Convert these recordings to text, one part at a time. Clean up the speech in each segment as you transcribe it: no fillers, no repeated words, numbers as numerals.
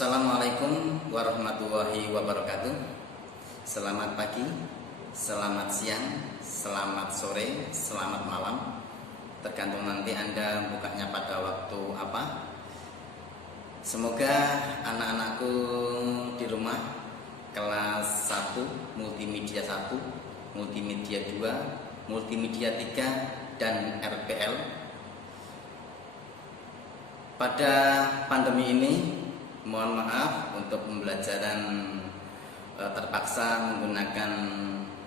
Assalamualaikum warahmatullahi wabarakatuh. Selamat pagi, selamat siang, selamat sore, selamat malam. Tergantung nanti Anda bukanya pada waktu apa. Semoga anak-anakku di rumah kelas 1, multimedia 1, multimedia 2, multimedia 3, dan RPL pada pandemi ini, mohon maaf untuk pembelajaran terpaksa menggunakan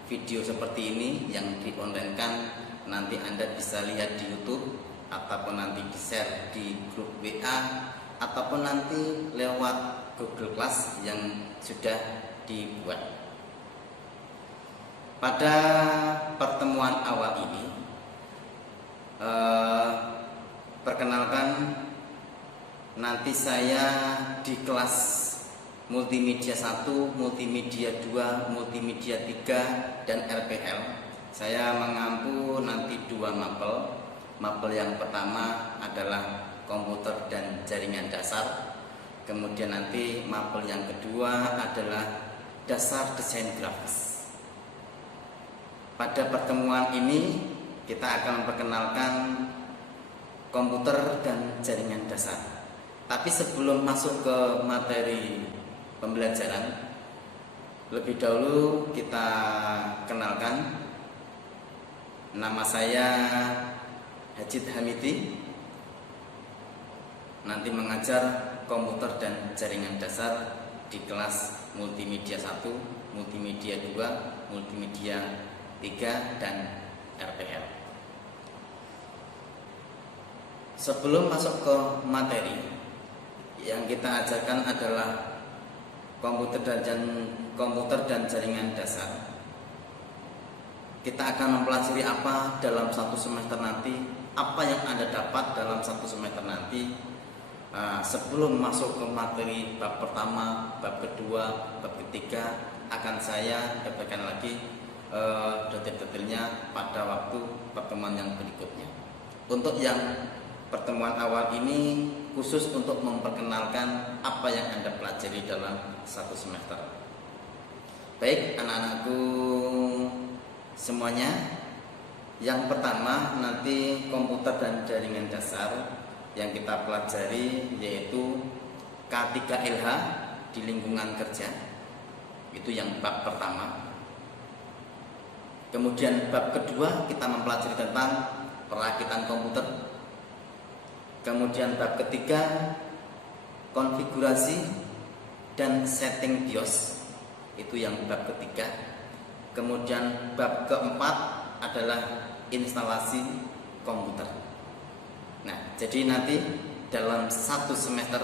video seperti ini yang di-online-kan. Nanti Anda bisa lihat di YouTube ataupun nanti di-share di grup WA ataupun nanti lewat Google Class yang sudah dibuat. Pada pertemuan awal ini, perkenalkan, nanti saya di kelas multimedia 1, multimedia 2, multimedia 3, dan RPL. Saya mengampu nanti 2 mapel. Mapel yang pertama adalah komputer dan jaringan dasar. Kemudian nanti mapel yang kedua adalah dasar desain grafis. Pada pertemuan ini kita akan memperkenalkan komputer dan jaringan dasar. Tapi sebelum masuk ke materi pembelajaran, lebih dahulu kita kenalkan. Nama saya Hajid Hamidi, nanti mengajar komputer dan jaringan dasar di kelas multimedia 1, multimedia 2, multimedia 3, dan RPL. Sebelum masuk ke materi, yang kita ajarkan adalah komputer dan jaringan dasar. Kita akan mempelajari apa dalam satu semester nanti, apa yang Anda dapat dalam satu semester nanti. Sebelum masuk ke materi bab pertama, bab kedua, bab ketiga, akan saya dapatkan lagi detail-detailnya pada waktu pertemuan yang berikutnya. Untuk yang pertemuan awal ini khusus untuk memperkenalkan apa yang Anda pelajari dalam satu semester. Baik anak-anakku semuanya, yang pertama nanti komputer dan jaringan dasar yang kita pelajari yaitu K3LH di lingkungan kerja. Itu yang bab pertama. Kemudian bab kedua kita mempelajari tentang perakitan komputer. Kemudian bab ketiga konfigurasi dan setting BIOS, itu yang bab ketiga. Kemudian bab keempat adalah instalasi komputer. Nah, jadi nanti dalam satu semester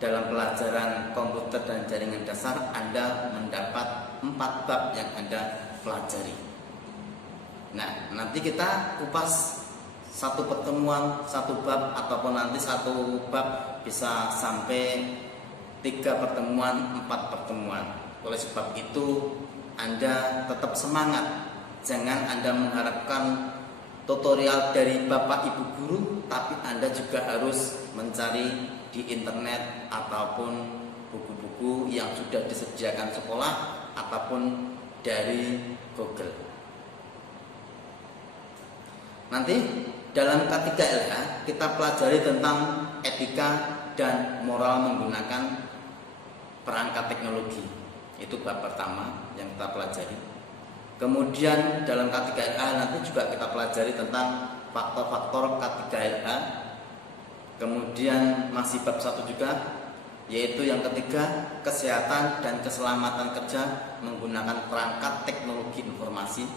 dalam pelajaran komputer dan jaringan dasar Anda mendapat 4 bab yang Anda pelajari. Nah, nanti kita kupas satu pertemuan, satu bab, ataupun nanti satu bab bisa sampai 3 pertemuan, 4 pertemuan. Oleh sebab itu Anda tetap semangat. Jangan Anda mengharapkan tutorial dari Bapak Ibu guru, tapi Anda juga harus mencari di internet ataupun buku-buku yang sudah disediakan sekolah ataupun dari Google. Nanti dalam K3LH kita pelajari tentang etika dan moral menggunakan perangkat teknologi. Itu bab pertama yang kita pelajari. Kemudian dalam K3LH nanti juga kita pelajari tentang faktor-faktor K3LH. Kemudian masih bab 1 juga, yaitu yang ketiga, kesehatan dan keselamatan kerja menggunakan perangkat teknologi informasi.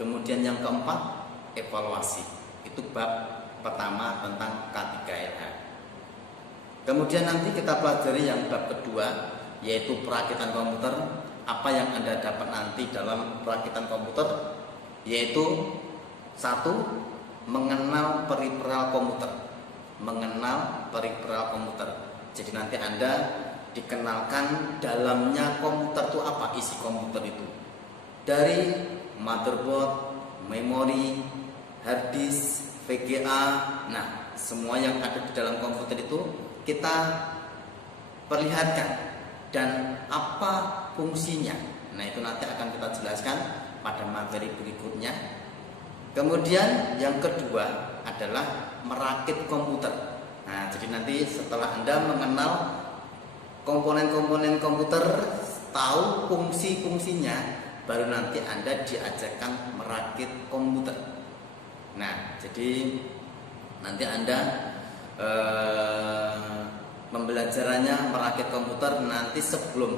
Kemudian yang keempat, evaluasi. Itu bab pertama tentang K3LH. Kemudian nanti kita pelajari yang bab kedua, yaitu perakitan komputer. Apa yang Anda dapat nanti dalam perakitan komputer, yaitu 1. Mengenal periperal komputer. Mengenal periperal komputer. Jadi nanti Anda dikenalkan dalamnya komputer itu apa, isi komputer itu, dari motherboard, memori, hard disk, VGA. Nah, semua yang ada di dalam komputer itu kita perlihatkan dan apa fungsinya. Nah, itu nanti akan kita jelaskan pada materi berikutnya. Kemudian yang kedua adalah merakit komputer. Nah, jadi nanti setelah Anda mengenal komponen-komponen komputer, tahu fungsi-fungsinya, baru nanti Anda diajarkan merakit komputer. Nah, jadi nanti Anda pembelajarannya merakit komputer. Nanti sebelum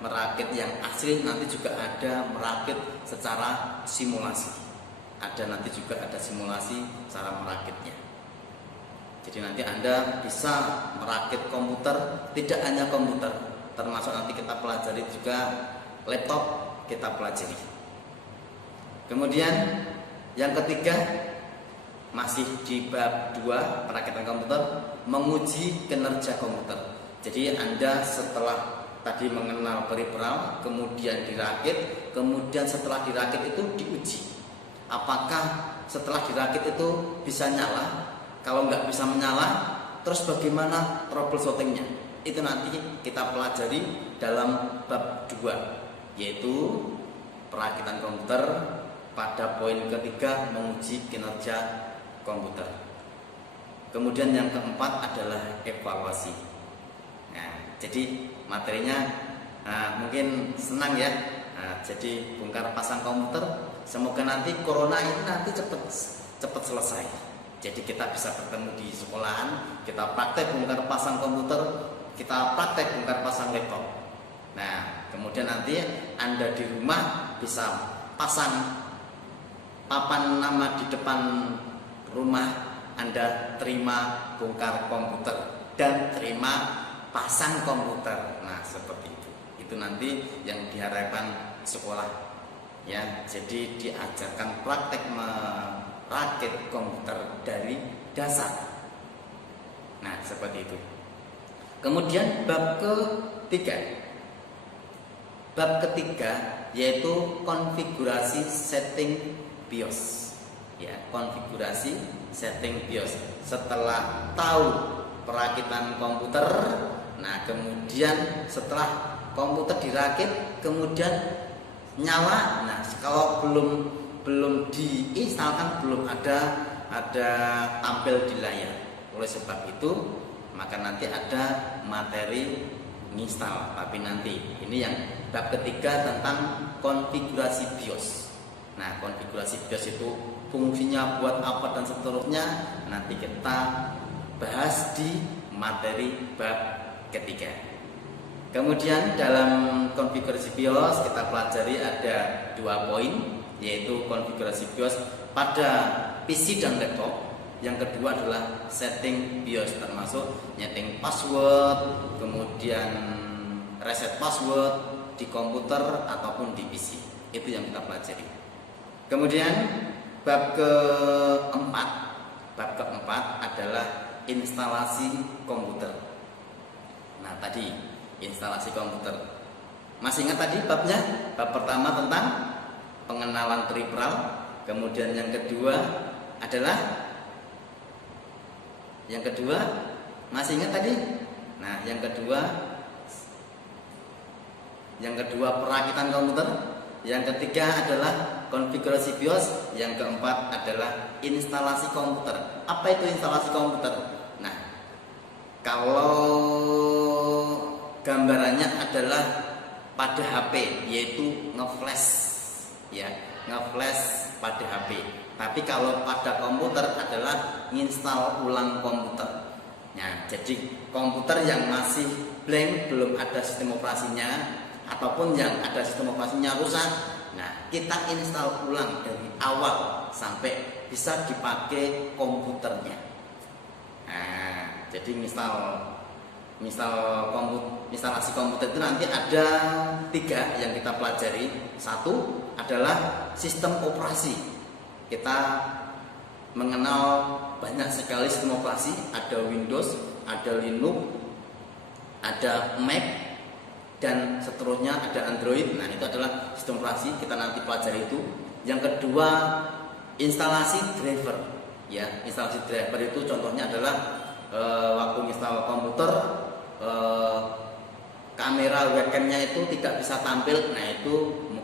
merakit yang asli, nanti juga ada merakit secara simulasi. Nanti juga ada simulasi cara merakitnya. Jadi nanti Anda bisa merakit komputer, tidak hanya komputer, termasuk nanti kita pelajari juga laptop, kita pelajari. Kemudian yang ketiga, masih di bab 2 perakitan komputer, menguji kinerja komputer. Jadi Anda setelah tadi mengenal peripheral, kemudian dirakit, kemudian setelah dirakit itu diuji. Apakah setelah dirakit itu bisa nyala? Kalau nggak bisa menyala, terus bagaimana troubleshootingnya? Itu nanti kita pelajari dalam bab 2, yaitu perakitan komputer pada poin ketiga, menguji kinerja komputer. Kemudian yang keempat adalah evaluasi. Nah, jadi materinya mungkin senang ya. Jadi bongkar pasang komputer, semoga nanti corona ini nanti cepat selesai. Jadi kita bisa bertemu di sekolahan, kita praktek bongkar pasang komputer, kita praktek bongkar pasang laptop. Nah, kemudian nanti Anda di rumah bisa pasang papan nama di depan rumah, Anda terima bongkar komputer dan terima pasang komputer. Nah, seperti itu. Itu nanti yang diharapkan sekolah ya. Jadi diajarkan praktek merakit komputer dari dasar. Nah, seperti itu. Kemudian bab ketiga. Bab ketiga yaitu konfigurasi setting BIOS. Ya, konfigurasi setting BIOS. Setelah tahu perakitan komputer, nah kemudian setelah komputer dirakit, kemudian nyala. Nah, kalau belum diinstalkan, belum ada tampil di layar. Oleh sebab itu, maka nanti ada materi install. Tapi nanti ini yang bab ketiga tentang konfigurasi BIOS. Nah, konfigurasi BIOS itu fungsinya buat apa dan seterusnya nanti kita bahas di materi bab ketiga. Kemudian dalam konfigurasi BIOS kita pelajari ada 2 poin, yaitu konfigurasi BIOS pada PC dan laptop. Yang kedua adalah setting BIOS, termasuk nyeting password, kemudian reset password di komputer ataupun di PC. Itu yang kita pelajari. Kemudian bab keempat adalah instalasi komputer. Nah, tadi instalasi komputer. Masih ingat tadi babnya? Bab pertama tentang pengenalan peripheral. Kemudian yang kedua masih ingat tadi? Nah, yang kedua perakitan komputer. Yang ketiga adalah konfigurasi BIOS. Yang keempat adalah instalasi komputer. Apa itu instalasi komputer? Nah, kalau gambarannya adalah pada HP, yaitu ngeflash ya, ngeflash pada HP. Tapi kalau pada komputer adalah nginstal ulang komputer. Nah, jadi komputer yang masih blank, belum ada sistem operasinya, ataupun yang ada sistem operasinya rusak, nah kita install ulang dari awal sampai bisa dipakai komputernya. Nah, jadi instalasi komputer itu nanti ada 3 yang kita pelajari. 1 adalah sistem operasi. Kita mengenal banyak sekali sistem operasi, ada Windows, ada Linux, ada Mac, dan seterusnya ada Android. Nah, itu adalah sistem operasi, kita nanti pelajari itu. Yang kedua, instalasi driver. Ya, instalasi driver itu contohnya adalah waktu install komputer kamera webcamnya itu tidak bisa tampil, nah itu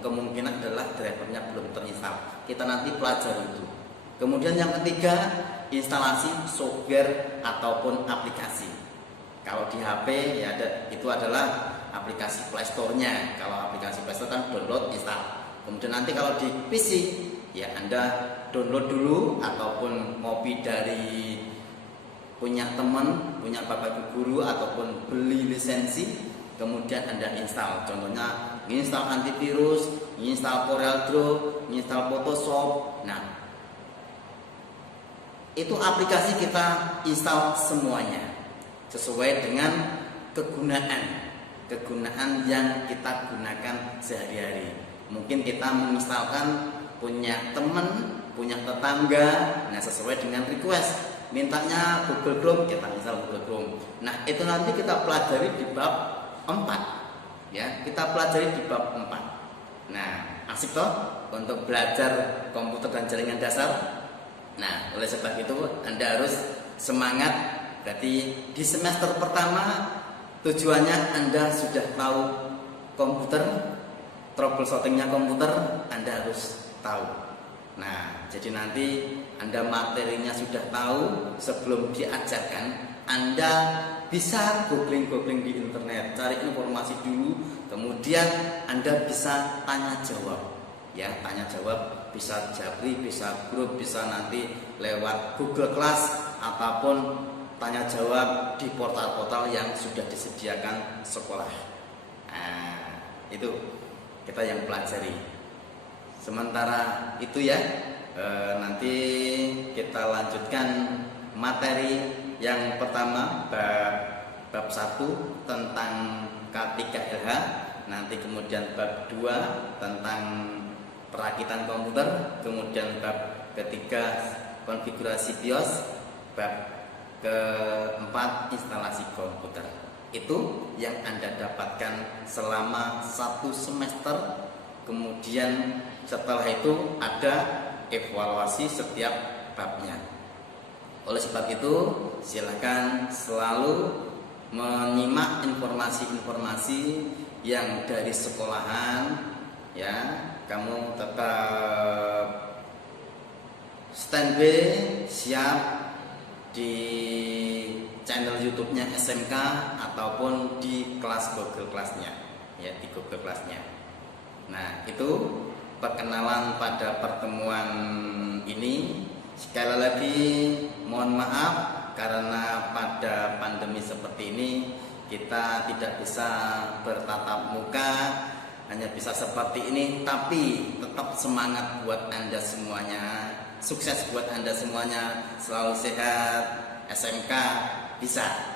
kemungkinan adalah drivernya belum terinstall. Kita nanti pelajari itu. Kemudian yang ketiga, instalasi software ataupun aplikasi. Kalau di HP ya itu adalah aplikasi Play Store-nya. Kalau aplikasi Play Store kan download, install. Kemudian nanti kalau di PC ya Anda download dulu ataupun ngopi dari punya teman, punya bapak guru ataupun beli lisensi, kemudian Anda install. Contohnya install antivirus, install CorelDRAW, install Photoshop. Nah, itu aplikasi kita install semuanya sesuai dengan kegunaan yang kita gunakan sehari-hari. Mungkin kita menginstalkan punya teman, punya tetangga, nah sesuai dengan request. Mintanya Google Chrome, kita install Google Chrome. Nah, itu nanti kita pelajari di bab 4. Ya, kita pelajari di bab 4. Nah, asik toh untuk belajar komputer dan jaringan dasar. Nah, oleh sebab itu Anda harus semangat. Berarti di semester pertama tujuannya Anda sudah tahu komputer, troubleshootingnya komputer Anda harus tahu. Nah, jadi nanti Anda materinya sudah tahu, sebelum diajarkan Anda bisa googling di internet, cari informasi dulu, kemudian Anda bisa tanya jawab. Ya, tanya jawab bisa Japri, bisa grup, bisa nanti lewat Google Class ataupun tanya jawab di portal-portal yang sudah disediakan sekolah. Nah, itu kita yang pelajari. Sementara itu ya, nanti kita lanjutkan materi yang pertama bab 1 tentang K3LH, nanti kemudian bab 2 tentang perakitan komputer, kemudian bab ketiga konfigurasi BIOS, bab keempat instalasi komputer. Itu yang Anda dapatkan selama 1 semester. Kemudian setelah itu ada evaluasi setiap babnya. Oleh sebab itu silakan selalu menyimak informasi-informasi yang dari sekolahan ya. Kamu tetap standby, siap di channel YouTube-nya SMK ataupun di kelas Google Class-nya, ya di Google Class-nya. Nah, itu perkenalan pada pertemuan ini. Sekali lagi mohon maaf karena pada pandemi seperti ini kita tidak bisa bertatap muka, hanya bisa seperti ini, tapi tetap semangat buat Anda semuanya, sukses buat Anda semuanya, selalu sehat, SMK bisa.